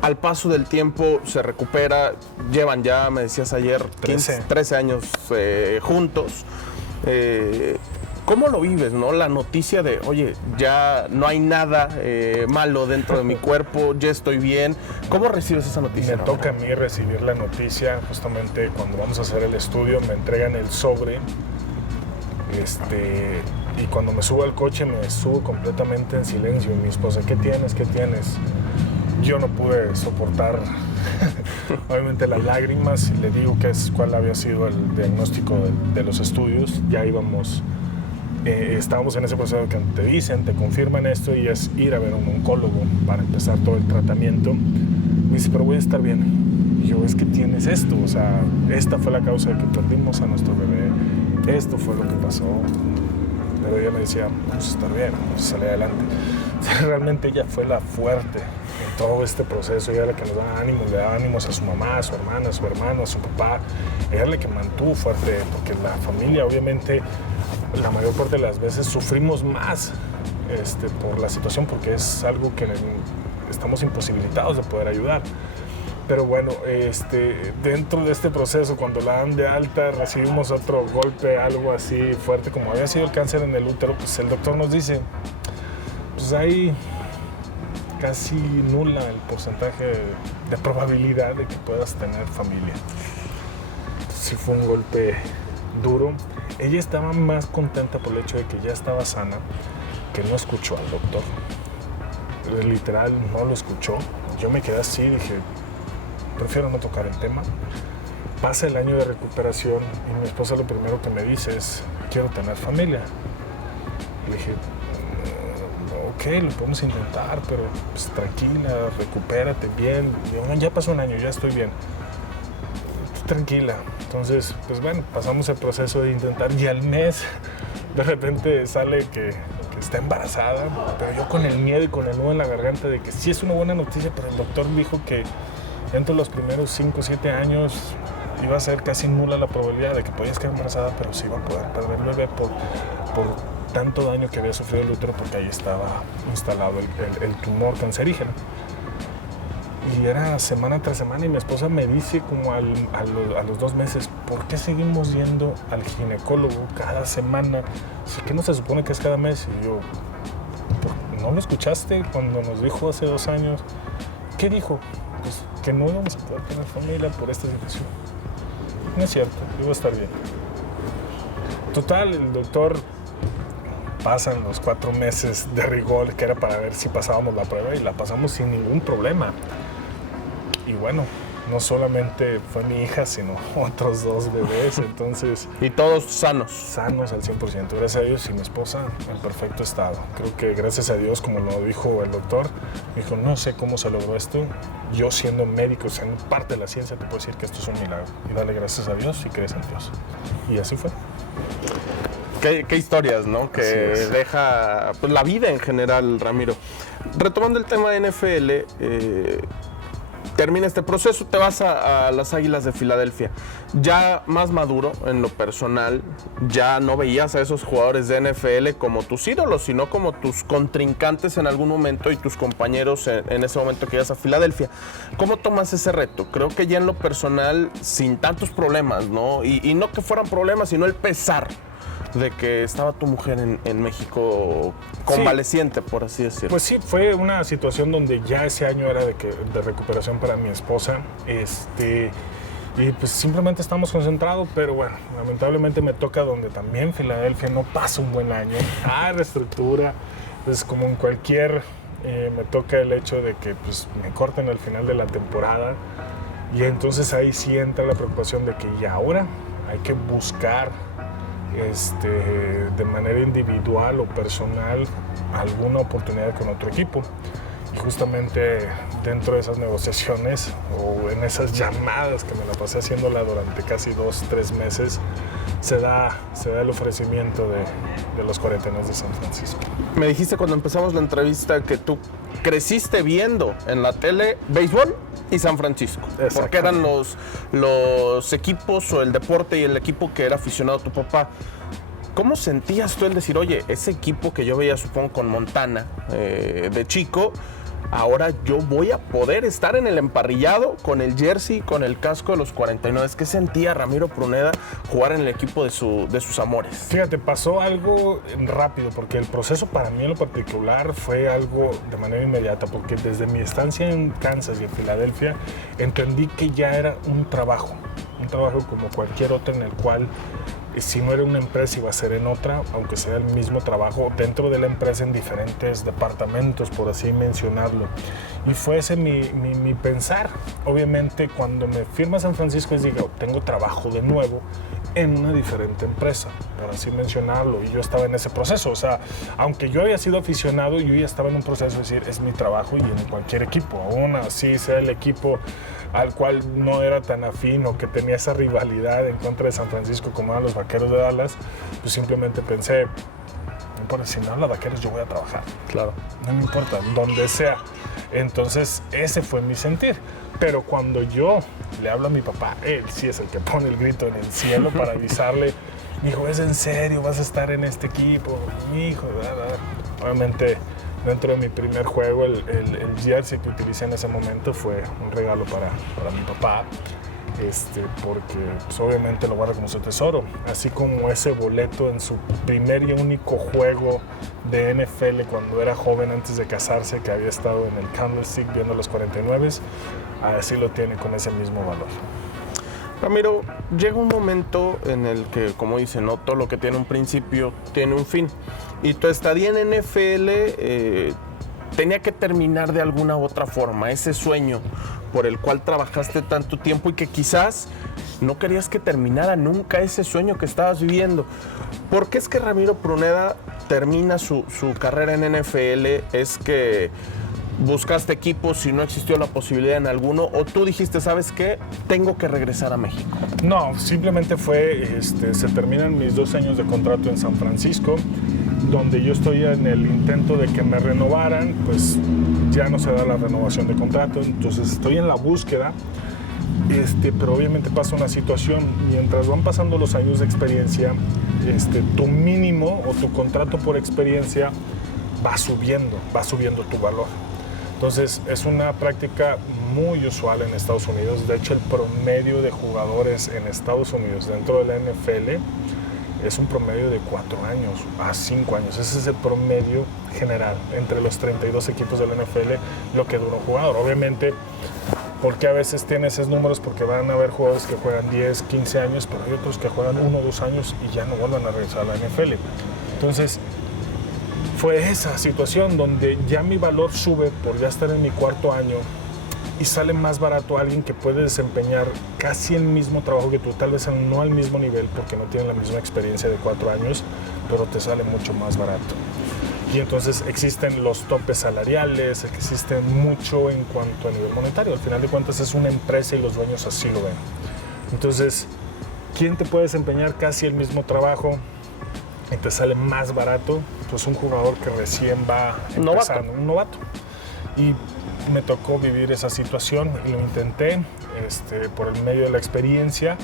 al paso del tiempo, se recupera. Llevan ya, me decías ayer, 13 años juntos. ¿Cómo lo vives, no? La noticia de, oye, ya no hay nada malo dentro de mi cuerpo, ya estoy bien. ¿Cómo recibes esa noticia? Me toca a mí recibir la noticia, justamente cuando vamos a hacer el estudio, me entregan el sobre. Y cuando me subo al coche, me subo completamente en silencio. Y mi esposa, ¿qué tienes? ¿Qué tienes? Yo no pude soportar, obviamente, las lágrimas, y le digo cuál había sido el diagnóstico de los estudios. Ya estábamos en ese proceso que te dicen, te confirman esto, y es ir a ver a un oncólogo para empezar todo el tratamiento. Me dice, pero voy a estar bien. Y yo, es que tienes esto, o sea, esta fue la causa de que perdimos a nuestro bebé, esto fue lo que pasó. Pero ella me decía, vamos a estar bien, vamos a salir adelante. Realmente ella fue la fuerte en todo este proceso. Ella era la que nos daba ánimos, le daba ánimos a su mamá, a su hermana, a su hermano, a su papá. Ella era la que mantuvo fuerte, porque la familia, obviamente, la mayor parte de las veces sufrimos más por la situación, porque es algo que estamos imposibilitados de poder ayudar. Pero bueno, dentro de este proceso, cuando la dan de alta, recibimos otro golpe, algo así fuerte, como había sido el cáncer en el útero. Pues el doctor nos dice, pues hay casi nula el porcentaje de probabilidad de que puedas tener familia. Sí fue un golpe duro. Ella estaba más contenta por el hecho de que ya estaba sana, que no escuchó al doctor. Literal, no lo escuchó. Yo me quedé así, dije, prefiero no tocar el tema. Pasa el año de recuperación y mi esposa lo primero que me dice es, quiero tener familia. Le dije, ok, lo podemos intentar, pero pues, tranquila, recupérate bien. Digo, ya pasó un año, ya estoy bien. Tranquila. Entonces, pues bueno, pasamos el proceso de intentar, y al mes de repente sale que está embarazada, pero yo con el miedo y con el nudo en la garganta de que sí es una buena noticia, pero el doctor dijo que entre los primeros 5 o 7 años iba a ser casi nula la probabilidad de que podías quedar embarazada, pero sí iba a poder perder el bebé por tanto daño que había sufrido el útero, porque ahí estaba instalado el tumor cancerígeno. Y era semana tras semana, y mi esposa me dice como a los 2 meses, ¿por qué seguimos yendo al ginecólogo cada semana? ¿Qué no se supone que es cada mes? Y yo, ¿no lo escuchaste cuando nos dijo hace 2 años? ¿Qué dijo? Pues que no íbamos a poder tener familia por esta situación. No es cierto, iba a estar bien. Total, el doctor, pasan los 4 meses de rigor, que era para ver si pasábamos la prueba, y la pasamos sin ningún problema. Y bueno, no solamente fue mi hija, sino otros 2 bebés, entonces... Y todos sanos. Sanos al 100%, gracias a Dios, y mi esposa en perfecto estado. Creo que gracias a Dios, como lo dijo el doctor, me dijo, no sé cómo se logró esto. Yo siendo médico, siendo parte de la ciencia, te puedo decir que esto es un milagro. Y dale gracias a Dios y crees en Dios. Y así fue. Qué historias, ¿no? Que deja pues, la vida en general, Ramiro. Retomando el tema de NFL, termina este proceso, te vas a las Águilas de Filadelfia. Ya más maduro en lo personal, ya no veías a esos jugadores de NFL como tus ídolos, sino como tus contrincantes en algún momento y tus compañeros en ese momento que ibas a Filadelfia. ¿Cómo tomas ese reto? Creo que ya en lo personal, sin tantos problemas, ¿no? Y no que fueran problemas, sino el pesar de que estaba tu mujer en México convaleciente, por así decirlo. Pues sí, fue una situación donde ya ese año era de recuperación para mi esposa. Y pues simplemente estamos concentrados, pero bueno, lamentablemente me toca donde también Filadelfia no pasa un buen año. Hay reestructura, pues como en cualquier, me toca el hecho de que pues, me corten al final de la temporada. Y entonces ahí sí entra la preocupación de que ya ahora hay que buscar de manera individual o personal alguna oportunidad con otro equipo. Y justamente dentro de esas negociaciones o en esas llamadas que me la pasé haciéndola durante casi 2-3 meses, se da el ofrecimiento de los 49ers de San Francisco. Me dijiste cuando empezamos la entrevista que tú creciste viendo en la tele béisbol y San Francisco, porque eran los equipos o el deporte y el equipo que era aficionado a tu papá. ¿Cómo sentías tú el decir, oye, ese equipo que yo veía, supongo, con Montana de chico, ahora yo voy a poder estar en el emparrillado con el jersey, con el casco de los 49? ¿Qué sentía Ramiro Pruneda jugar en el equipo de sus amores? Fíjate, pasó algo rápido, porque el proceso para mí en lo particular fue algo de manera inmediata, porque desde mi estancia en Kansas y en Filadelfia entendí que ya era un trabajo como cualquier otro, en el cual si no era una empresa iba a ser en otra, aunque sea el mismo trabajo dentro de la empresa en diferentes departamentos, por así mencionarlo. Y fue ese mi pensar. Obviamente cuando me firma San Francisco es digo, tengo trabajo de nuevo en una diferente empresa, por así mencionarlo, y yo estaba en ese proceso. O sea, aunque yo había sido aficionado, yo ya estaba en un proceso de decir, es mi trabajo y en cualquier equipo, aún así sea el equipo al cual no era tan afín o que tenía esa rivalidad en contra de San Francisco como eran los Vaqueros de Dallas, pues simplemente pensé, no importa, si no eran los Vaqueros yo voy a trabajar. Claro. No me importa, donde sea. Entonces ese fue mi sentir. Pero cuando yo le hablo a mi papá, él sí es el que pone el grito en el cielo para avisarle, me dijo, ¿es en serio? ¿Vas a estar en este equipo? Mi hijo, obviamente dentro de mi primer juego, el jersey que utilicé en ese momento fue un regalo para mi papá, porque pues, obviamente lo guarda como su tesoro, así como ese boleto en su primer y único juego de NFL cuando era joven antes de casarse, que había estado en el Candlestick viendo los 49, así lo tiene con ese mismo valor. Ramiro, llega un momento en el que, como dicen, ¿no? Todo lo que tiene un principio tiene un fin. Y tu estadía en NFL tenía que terminar de alguna u otra forma. Ese sueño por el cual trabajaste tanto tiempo y que quizás no querías que terminara nunca ese sueño que estabas viviendo. ¿Por qué es que Ramiro Pruneda termina su carrera en NFL? ¿Es que buscaste equipos y no existió la posibilidad en alguno? ¿O tú dijiste, ¿sabes qué? Tengo que regresar a México. No, simplemente fue, se terminan mis 2 años de contrato en San Francisco, donde yo estoy en el intento de que me renovaran, pues ya no se da la renovación de contrato, entonces estoy en la búsqueda, pero obviamente pasa una situación, mientras van pasando los años de experiencia, tu mínimo o tu contrato por experiencia va subiendo tu valor. Entonces es una práctica muy usual en Estados Unidos. De hecho, el promedio de jugadores en Estados Unidos dentro de la NFL es un promedio de 4 años a 5 años. Ese es el promedio general entre los 32 equipos de la NFL, lo que dura un jugador. Obviamente, porque a veces tiene esos números, porque van a haber jugadores que juegan 10, 15 años, pero hay otros que juegan 1 o 2 años y ya no vuelven a regresar a la NFL. Entonces, fue esa situación donde ya mi valor sube por ya estar en mi 4.º año y sale más barato alguien que puede desempeñar casi el mismo trabajo que tú, tal vez no al mismo nivel porque no tiene la misma experiencia de 4 años, pero te sale mucho más barato. Y entonces existen los topes salariales, existen mucho en cuanto a nivel monetario. Al final de cuentas es una empresa y los dueños así lo ven. Entonces, ¿quién te puede desempeñar casi el mismo trabajo y te sale más barato? Pues un jugador que recién va empezando, un novato. Y me tocó vivir esa situación y lo intenté por el medio de la experiencia,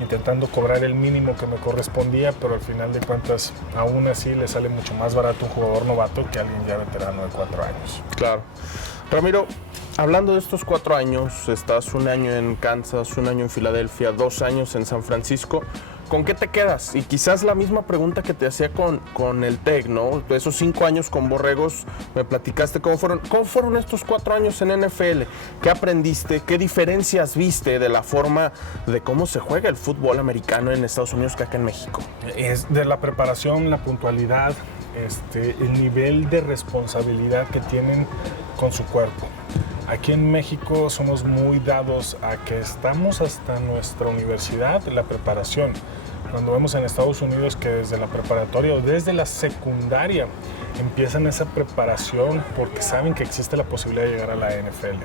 intentando cobrar el mínimo que me correspondía, pero al final de cuentas aún así le sale mucho más barato un jugador novato que alguien ya veterano de 4 años. Claro. Ramiro, Hablando de estos 4 años, estás 1 año en Kansas, 1 año en Filadelfia, 2 años en San Francisco. ¿Con qué te quedas? Y quizás la misma pregunta que te hacía con el TEC, ¿no? De esos 5 años con Borregos, me platicaste cómo fueron estos 4 años en NFL. ¿Qué aprendiste? ¿Qué diferencias viste de la forma de cómo se juega el fútbol americano en Estados Unidos que acá en México? Es de la preparación, la puntualidad, el nivel de responsabilidad que tienen con su cuerpo. Aquí en México somos muy dados a que estamos hasta nuestra universidad, la preparación. Cuando vemos en Estados Unidos que desde la preparatoria o desde la secundaria empiezan esa preparación porque saben que existe la posibilidad de llegar a la NFL.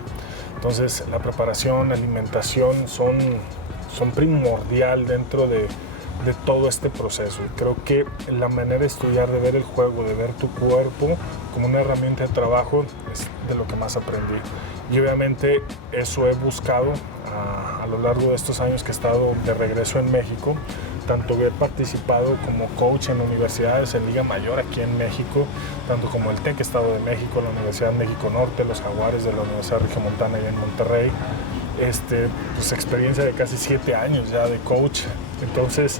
Entonces la preparación, la alimentación son primordial dentro de todo este proceso. Y creo que la manera de estudiar, de ver el juego, de ver tu cuerpo como una herramienta de trabajo es de lo que más aprendí. Y obviamente eso he buscado a lo largo de estos años que he estado de regreso en México, tanto he participado como coach en universidades en Liga Mayor aquí en México, tanto como el TEC Estado de México, la Universidad México Norte, los Jaguares de la Universidad Regiomontana allá en Monterrey. Pues experiencia de casi 7 años ya de coach. Entonces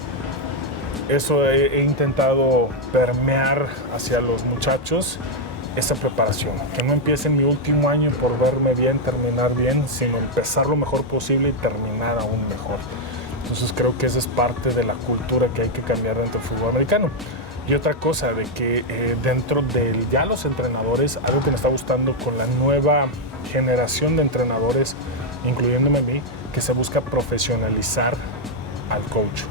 eso he intentado permear hacia los muchachos, esa preparación, que no empiece en mi último año por verme bien, terminar bien, sino empezar lo mejor posible y terminar aún mejor. Entonces creo que esa es parte de la cultura que hay que cambiar dentro del fútbol americano. Y otra cosa, de que dentro de ya los entrenadores, algo que me está gustando con la nueva generación de entrenadores, incluyéndome a mí, que se busca profesionalizar al coach.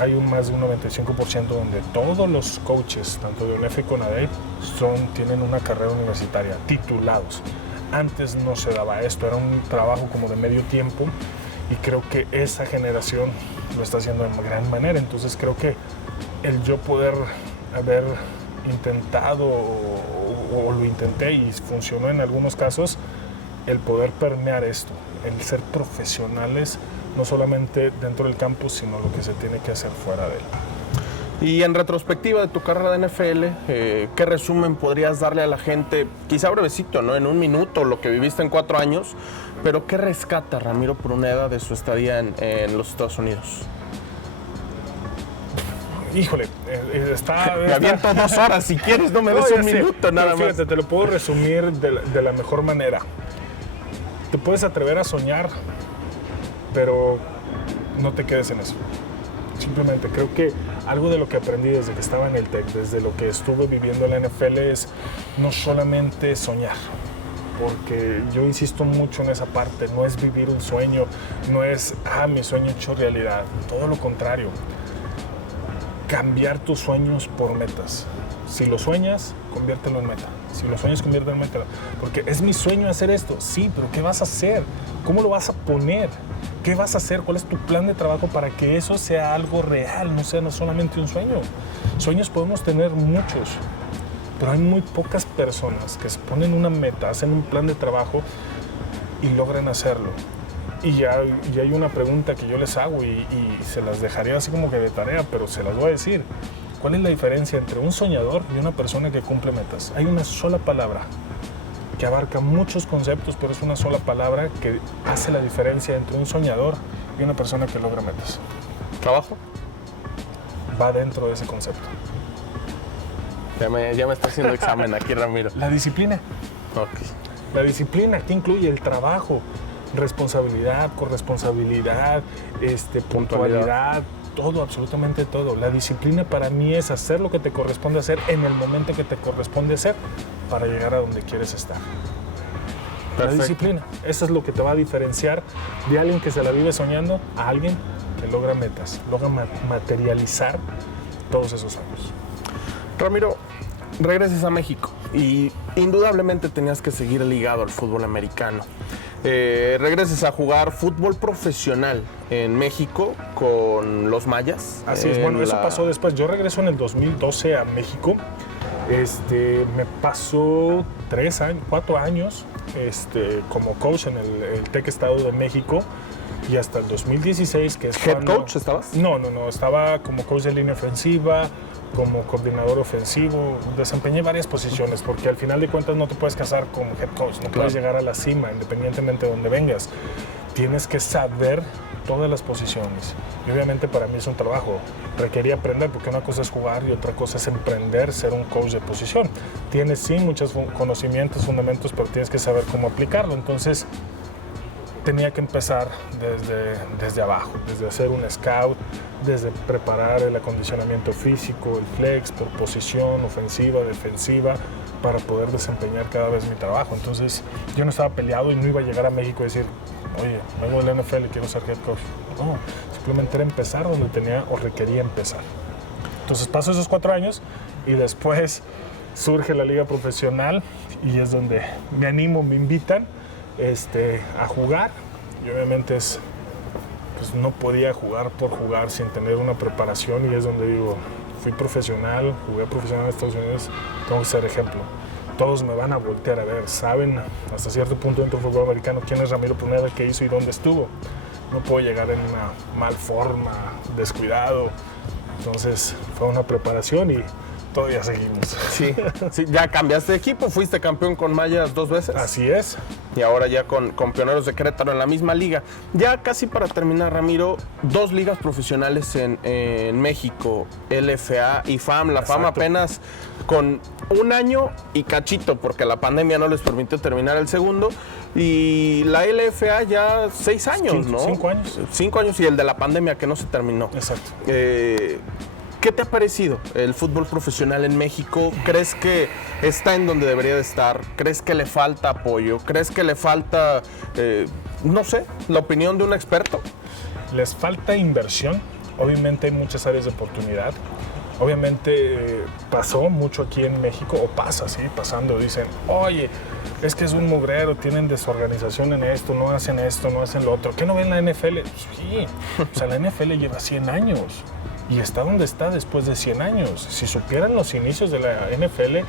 Hay más de un 95% donde todos los coaches, tanto de UNEF y CONADE, tienen una carrera universitaria, titulados. Antes no se daba esto, era un trabajo como de medio tiempo y creo que esa generación lo está haciendo de gran manera. Entonces creo que el yo poder haber intentado o lo intenté y funcionó en algunos casos, el poder permear esto, el ser profesionales, no solamente dentro del campo, sino lo que se tiene que hacer fuera de él. Y en retrospectiva de tu carrera de NFL, ¿qué resumen podrías darle a la gente, quizá brevecito, ¿no? En 1 minuto, lo que viviste en 4 años, pero ¿qué rescata Ramiro Pruneda de su estadía en los Estados Unidos? Híjole, Me aviento 2 horas, si quieres, no me des un minuto, nada más. Fíjate, te lo puedo resumir de la mejor manera. Te puedes atrever a soñar, pero no te quedes en eso. Simplemente creo que algo de lo que aprendí desde que estaba en el TEC, desde lo que estuve viviendo en la NFL, es no solamente soñar, porque yo insisto mucho en esa parte, no es vivir un sueño, no es, mi sueño hecho realidad, todo lo contrario. Cambiar tus sueños por metas. Si lo sueñas, conviértelo en meta. Si lo sueñas, conviértelo en meta. Porque es mi sueño hacer esto. Sí, pero ¿qué vas a hacer? ¿Cómo lo vas a poner? ¿Qué vas a hacer? ¿Cuál es tu plan de trabajo para que eso sea algo real? No sea solamente un sueño. Sueños podemos tener muchos, pero hay muy pocas personas que se ponen una meta, hacen un plan de trabajo y logran hacerlo. Y ya hay una pregunta que yo les hago y se las dejaré así como que de tarea, pero se las voy a decir. ¿Cuál es la diferencia entre un soñador y una persona que cumple metas? Hay una sola palabra que abarca muchos conceptos, pero es una sola palabra que hace la diferencia entre un soñador y una persona que logra metas. ¿Trabajo? Va dentro de ese concepto. Ya me está haciendo examen aquí, Ramiro. La disciplina. Ok. La disciplina, que incluye el trabajo, responsabilidad, corresponsabilidad, puntualidad, todo, absolutamente todo. La disciplina para mí es hacer lo que te corresponde hacer en el momento que te corresponde hacer para llegar a donde quieres estar. Perfecto. La disciplina, eso es lo que te va a diferenciar de alguien que se la vive soñando a alguien que logra metas, logra materializar todos esos años. Ramiro, regresas a México y indudablemente tenías que seguir ligado al fútbol americano. Regreses a jugar fútbol profesional en México con los Mayas. Así es, bueno, eso pasó después. Yo regreso en el 2012 a México. Me pasó 4 años como coach en el TEC Estado de México. y hasta el 2016, que es ¿Head coach estabas? No, estaba como coach de línea ofensiva, como coordinador ofensivo, desempeñé varias posiciones, porque al final de cuentas no te puedes casar como head coach, no puedes llegar a la cima, independientemente de donde vengas. Tienes que saber todas las posiciones. Y obviamente para mí es un trabajo. Requería aprender, porque una cosa es jugar y otra cosa es emprender, ser un coach de posición. Tienes sí muchos conocimientos, fundamentos, pero tienes que saber cómo aplicarlo. Entonces tenía que empezar desde abajo, desde hacer un scout, desde preparar el acondicionamiento físico, el flex, por posición, ofensiva, defensiva, para poder desempeñar cada vez mi trabajo. Entonces yo no estaba peleado y no iba a llegar a México y decir, oye, vengo del NFL y quiero ser head coach. No, simplemente era empezar donde tenía o requería empezar. Entonces paso esos 4 años y después surge la liga profesional y es donde me animo, me invitan a jugar. Y obviamente pues no podía jugar por jugar sin tener una preparación, y es donde digo, fui profesional, jugué profesional en Estados Unidos, tengo que ser ejemplo. Todos me van a voltear a ver, saben hasta cierto punto dentro del fútbol americano quién es Ramiro Pruneda, qué hizo y dónde estuvo. No puedo llegar en una mal forma, descuidado. Entonces fue una preparación y todavía seguimos. Sí, ya cambiaste de equipo, fuiste campeón con Mayas 2 veces. Así es. Y ahora ya con Pioneros de Querétaro en la misma liga. Ya casi para terminar, Ramiro, 2 ligas profesionales en México, LFA y FAM. La FAM apenas con 1 año y cachito, porque la pandemia no les permitió terminar el segundo. Y la LFA ya 6 años, ¿no? 5 años. 5 años y el de la pandemia que no se terminó. Exacto. ¿Qué te ha parecido el fútbol profesional en México? ¿Crees que está en donde debería de estar? ¿Crees que le falta apoyo? ¿Crees que le falta, no sé, la opinión de un experto? Les falta inversión. Obviamente hay muchas áreas de oportunidad. Obviamente pasó mucho aquí en México, o pasa, sí, pasando. Dicen, oye, es que es un mugrero, tienen desorganización en esto, no hacen lo otro. ¿Qué no ven la NFL? Sí, o sea, la NFL lleva 100 años. Y está donde está después de 100 años. Si supieran los inicios de la NFL,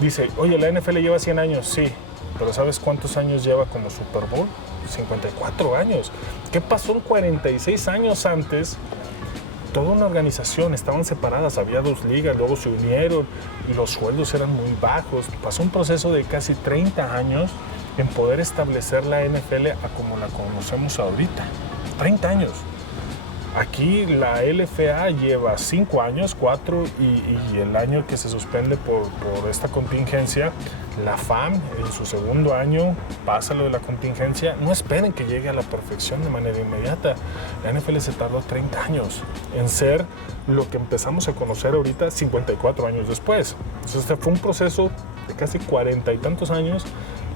dice, oye, la NFL lleva 100 años, sí, pero ¿sabes cuántos años lleva como Super Bowl? 54 años. ¿Qué pasó en 46 años antes? Toda una organización, estaban separadas, había 2 ligas, luego se unieron, y los sueldos eran muy bajos. Pasó un proceso de casi 30 años en poder establecer la NFL a como la conocemos ahorita. 30 años. Aquí la LFA lleva 5 años, 4 y el año que se suspende por esta contingencia. La FAM en su segundo año pasa lo de la contingencia. No esperen que llegue a la perfección de manera inmediata. La NFL se tardó 30 años en ser lo que empezamos a conocer ahorita 54 años después. Entonces este fue un proceso de casi 40 y tantos años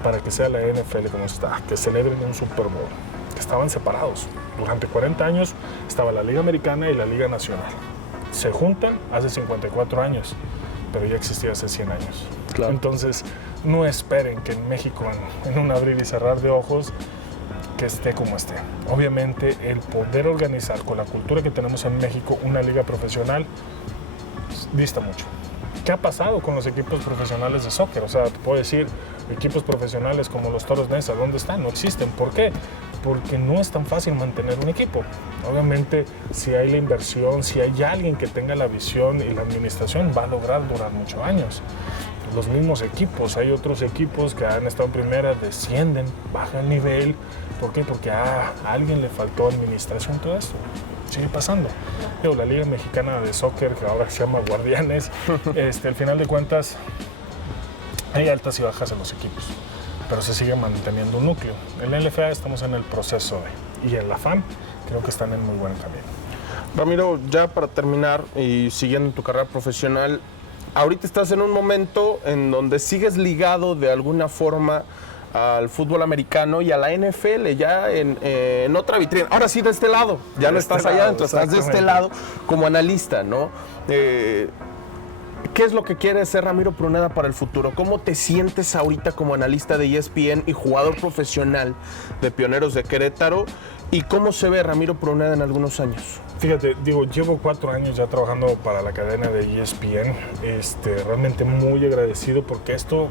para que sea la NFL como está, que celebren un Super Bowl. Que estaban separados. Durante 40 años estaba la Liga Americana y la Liga Nacional. Se juntan hace 54 años, pero ya existía hace 100 años. Claro. Entonces, no esperen que en México, en un abrir y cerrar de ojos, que esté como esté. Obviamente, el poder organizar con la cultura que tenemos en México una liga profesional dista mucho. ¿Qué ha pasado con los equipos profesionales de soccer? O sea, te puedo decir, equipos profesionales como los Toros Neza, ¿dónde están? No existen. ¿Por qué? Porque no es tan fácil mantener un equipo. Obviamente, si hay la inversión, si hay alguien que tenga la visión y la administración, va a lograr durar muchos años. Los mismos equipos, hay otros equipos que han estado en primera, descienden, bajan nivel. ¿Por qué? Porque a alguien le faltó administración, todo esto. Sigue pasando. La Liga Mexicana de Soccer, que ahora se llama Guardianes, al final de cuentas hay altas y bajas en los equipos, pero se sigue manteniendo un núcleo. En la LFA estamos en el proceso y en la FAM creo que están en muy buen camino. Ramiro, ya para terminar y siguiendo tu carrera profesional, ahorita estás en un momento en donde sigues ligado de alguna forma al fútbol americano y a la NFL, ya en otra vitrina. Ahora sí, de este lado, ya no estás allá adentro, estás de este lado como analista, ¿no? ¿Qué es lo que quiere ser Ramiro Pruneda para el futuro? ¿Cómo te sientes ahorita como analista de ESPN y jugador profesional de Pioneros de Querétaro? ¿Y cómo se ve Ramiro Pruneda en algunos años? Fíjate, llevo 4 años ya trabajando para la cadena de ESPN, realmente muy agradecido porque esto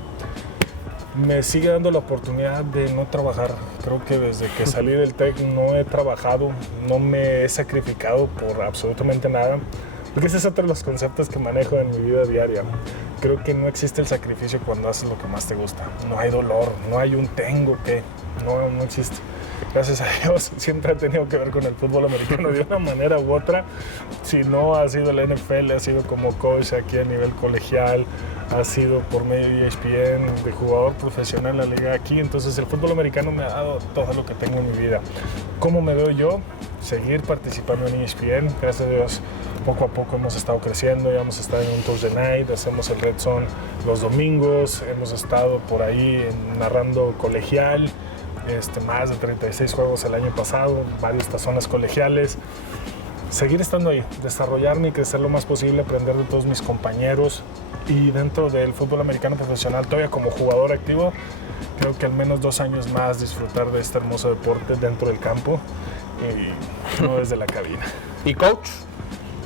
me sigue dando la oportunidad de no trabajar. Creo que desde que salí del TEC no he trabajado, no me he sacrificado por absolutamente nada, porque ese es otro de los conceptos que manejo en mi vida diaria. Creo que no existe el sacrificio cuando haces lo que más te gusta. No hay dolor, no hay un tengo que, no existe. Gracias a Dios siempre ha tenido que ver con el fútbol americano de una manera u otra. Si no ha sido la NFL, ha sido como coach aquí a nivel colegial, ha sido por medio de ESPN, de jugador profesional en la liga aquí. Entonces el fútbol americano me ha dado todo lo que tengo en mi vida. ¿Cómo me veo yo? Seguir participando en ESPN. Gracias a Dios, poco a poco hemos estado creciendo. Ya hemos estado en un Thursday Night, hacemos el Red Zone los domingos. Hemos estado por ahí narrando colegial. Más de 36 juegos el año pasado, varias tazonas colegiales. Seguir estando ahí, desarrollarme y crecer lo más posible, aprender de todos mis compañeros. Y dentro del fútbol americano profesional, todavía como jugador activo, creo que al menos 2 años más disfrutar de este hermoso deporte dentro del campo y no desde la cabina. ¿Y coach?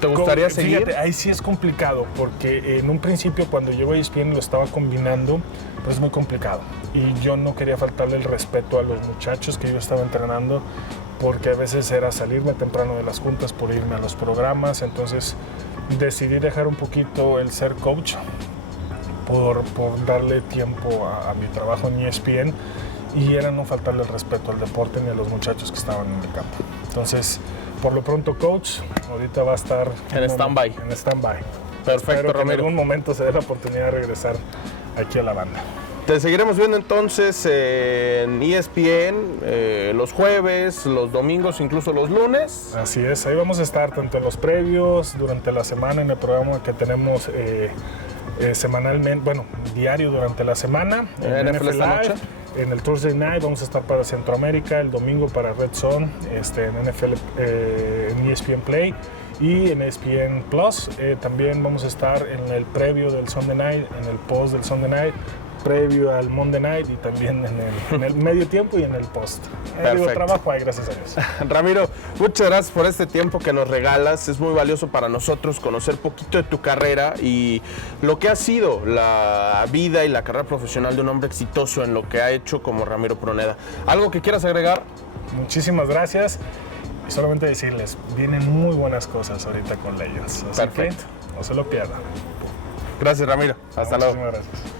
¿Te gustaría seguir? Fíjate, ahí sí es complicado, porque en un principio cuando yo a ESPN lo estaba combinando, pero es muy complicado. Y yo no quería faltarle el respeto a los muchachos que yo estaba entrenando, porque a veces era salirme temprano de las juntas por irme a los programas. Entonces decidí dejar un poquito el ser coach por darle tiempo a mi trabajo en ESPN, y era no faltarle el respeto al deporte ni a los muchachos que estaban en el campo. Entonces, por lo pronto, coach, ahorita va a estar en stand-by. En stand-by. Perfecto, Espero que Ramiro. en algún momento se dé la oportunidad de regresar aquí a la banda. Te seguiremos viendo entonces en ESPN los jueves, los domingos, incluso los lunes. Así es, ahí vamos a estar tanto en los previos, durante la semana, en el programa que tenemos semanalmente, bueno, diario durante la semana, en NFL esta noche. En el Thursday Night vamos a estar para Centroamérica, el domingo para Red Zone, en NFL, en ESPN Play y en ESPN Plus. También vamos a estar en el previo del Sunday Night, en el post del Sunday Night, previo al Monday Night y también en el medio tiempo y en el post. Digo, trabajo ahí, gracias a Dios. Ramiro, muchas gracias por este tiempo que nos regalas. Es muy valioso para nosotros conocer poquito de tu carrera y lo que ha sido la vida y la carrera profesional de un hombre exitoso en lo que ha hecho como Ramiro Pruneda. ¿Algo que quieras agregar? Muchísimas gracias. Y solamente decirles, vienen muy buenas cosas ahorita con Lions. Así Perfecto. que no se lo pierdan. Gracias, Ramiro. Hasta luego. Muchísimas gracias.